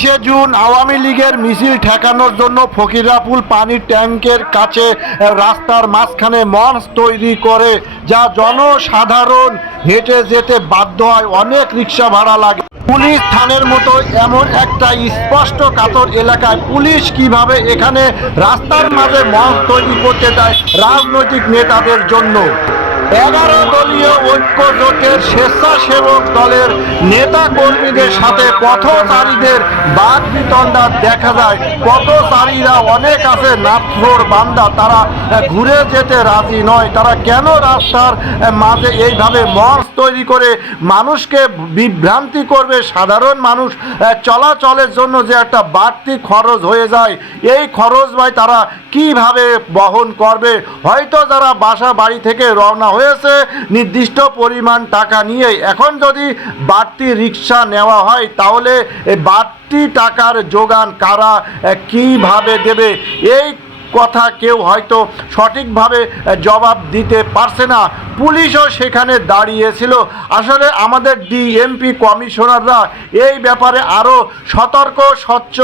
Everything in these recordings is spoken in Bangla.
23শে জুন আওয়ামী লীগের মিছিল ঠেকানোর জন্য ফকিরাপুল পানির ট্যাঙ্কের কাছে রাস্তার মাঝখানে মঞ্চ তৈরি করে, যা জনসাধারণ হেঁটে যেতে বাধ্য হয়। অনেক রিক্সা ভাড়া লাগে। পুলিশ থানের মতো এমন একটা স্পষ্টকাতর এলাকায় পুলিশ কিভাবে এখানে রাস্তার মাঝে মঞ্চ তৈরি করতে দেয় রাজনৈতিক নেতাদের জন্য? 11 দলীয় ঐক্য জোটের স্বেচ্ছাসেবক দলের নেতা কর্মীদের সাথে পথচারীদের বাদ বিতণ্ডা দেখা যায়। পথচারীরা অনেক আছে নাথফোর বান্দা, তারা ঘুরে যেতে রাজি নয়। তারা কেন রাস্তার মাঝে এইভাবে মঞ্চ তৈরি করে মানুষকে বিভ্রান্তি করবে? সাধারণ মানুষ চলাচলের জন্য যে একটা বাড়তি খরচ হয়ে যায়, এই খরচ ভাই তারা কিভাবে বহন করবে? হয়তো যারা বাসা বাড়ি থেকে রওনা হয়েছে নির্দিষ্ট পরিমাণ টাকা নিয়ে, এখন যদি বাড়তি রিক্সা নেওয়া হয় তাহলে বাড়তি টাকার যোগান কারা কিভাবে দেবে? এই কথা কেউ হয়তো সঠিকভাবে জবাব দিতে পারছে না। পুলিশও সেখানে দাঁড়িয়েছিল। আসলে আমাদের ডিএমপি কমিশনাররা এই ব্যাপারে আরও সতর্ক স্বচ্ছ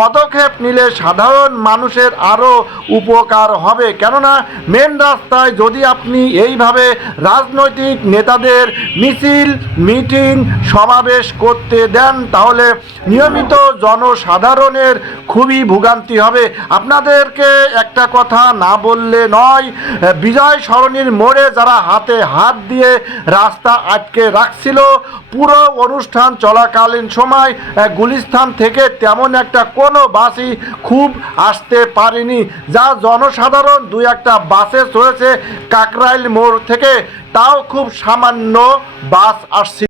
পদক্ষেপ নিলে সাধারণ মানুষের আরও উপকার হবে। কেননা মেন রাস্তায় যদি আপনি এইভাবে রাজনৈতিক নেতাদের মিছিল মিটিং সমাবেশ করতে দেন তাহলে নিয়মিত জনসাধারণের খুবই ভোগান্তি হবে। আপনাদেরকে একটা কথা না বললে নয়, বিজয় সরণির মোড়ে যারা হাতে হাত দিয়ে রাস্তা আটকে রাখছিল, পুরো অনুষ্ঠান চলাকালীন সময় গুলিস্তান থেকে তেমন একটা কোনো বাসই খুব আসতে পারেনি, যা জনসাধারণ দুই একটা বাসে চড়েছে কাকরাইল মোড় থেকে, তাও খুব সামান্য বাস আসছে।